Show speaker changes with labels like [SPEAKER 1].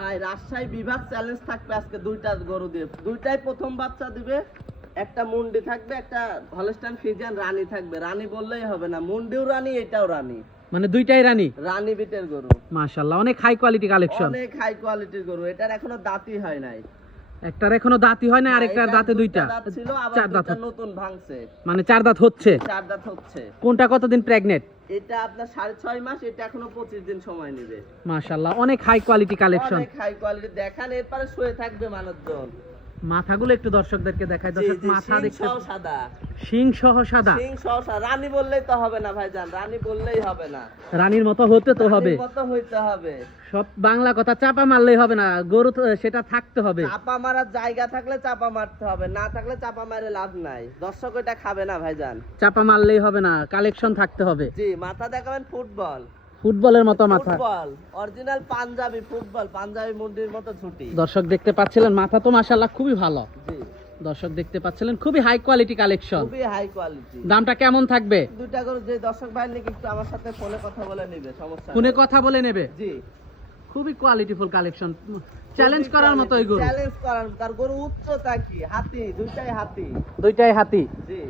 [SPEAKER 1] ভাই রাজশাহী বিভাগ চ্যালেঞ্জ থাকবে আজকে দুইটা গরু দিয়ে। দুইটাই প্রথম বাচ্চা দিবে একটা মুন্ডি থাকবে একটা হলস্টাইন ফিজিয়ান রানী থাকবে। রানী বললেই হবে না মুন্ডিও রানী এটাও রানী।
[SPEAKER 2] মানে দুইটাই রানী?
[SPEAKER 1] রানী বিটের গরু।
[SPEAKER 2] মাশাল্লাহ অনেক হাই কোয়ালিটি কালেকশন
[SPEAKER 1] অনেক হাই কোয়ালিটির গরু এটার এখনও দাঁতই হয় নাই।
[SPEAKER 2] একটার এখনও দাঁতই হয় না আরেকটার দাঁতে দুইটা।
[SPEAKER 1] দাঁত ছিল
[SPEAKER 2] চার দাঁত
[SPEAKER 1] নতুন ভাঙছে।
[SPEAKER 2] মানে চার দাঁত হচ্ছে।
[SPEAKER 1] চার দাঁত হচ্ছে।
[SPEAKER 2] কোনটা কতদিন প্রেগনেন্ট
[SPEAKER 1] এটা আপনার সাড়ে ছয় মাস এটা এখনও পঁচিশ দিন সময় নেবে।
[SPEAKER 2] মাশাল্লাহ অনেক হাই কোয়ালিটি কালেকশন
[SPEAKER 1] অনেক হাই কোয়ালিটি দেখান এরপরে শুয়ে থাকবে মানুষজন।
[SPEAKER 2] মাথাগুলো একটু দর্শকদেরকে দেখায় দর্শক মাথা দেখতে
[SPEAKER 1] সাদা।
[SPEAKER 2] শিং সহ সাদা।
[SPEAKER 1] সিং সহ সাদা। রানী বললেই তো হবে না ভাইজান। রানী বললেই হবে না।
[SPEAKER 2] রানীর মতো হতে তো হবে।
[SPEAKER 1] মতো হইতে হবে।
[SPEAKER 2] সব বাংলা কথা চাপা মারলেই হবে না। গরু সেটা থাকতে হবে।
[SPEAKER 1] চাপা মারার জায়গা থাকলে চাপা মারতে হবে। না থাকলে চাপা মারে লাভ নাই। দর্শক এটা খাবে না ভাইজান।
[SPEAKER 2] চাপা মারলেই হবে না। কালেকশন থাকতে হবে।
[SPEAKER 1] জি মাথা দেখাবেন ফুটবল।
[SPEAKER 2] ফুটবলের মতো মাথা।
[SPEAKER 1] অরিজিনাল পাঞ্জাবি ফুটবল পাঞ্জাবি মুন্ডির মতো ছুটি।
[SPEAKER 2] দর্শক দেখতে পাচ্ছিলেন মাথা তো মাশাল্লাহ খুবই ভালো। দর্শক দেখতে পাচ্ছিলেন খুবই হাই কোয়ালিটি কালেকশন
[SPEAKER 1] খুবই হাই কোয়ালিটি
[SPEAKER 2] দামটা কেমন থাকবে?
[SPEAKER 1] দুইটা করে যে দর্শক ভাই নাকি একটু আমার সাথে ফোনে কথা বলে নিবে সমস্যা
[SPEAKER 2] ফোনে কথা বলে নেবে?
[SPEAKER 1] জি।
[SPEAKER 2] খুবই কোয়ালিটিফুল কালেকশন চ্যালেঞ্জ করার মতো এই গরু।
[SPEAKER 1] চ্যালেঞ্জ করার তার গরু উচ্চতা কি? হাতি দুইটাই হাতি।
[SPEAKER 2] দুইটাই হাতি।
[SPEAKER 1] জি।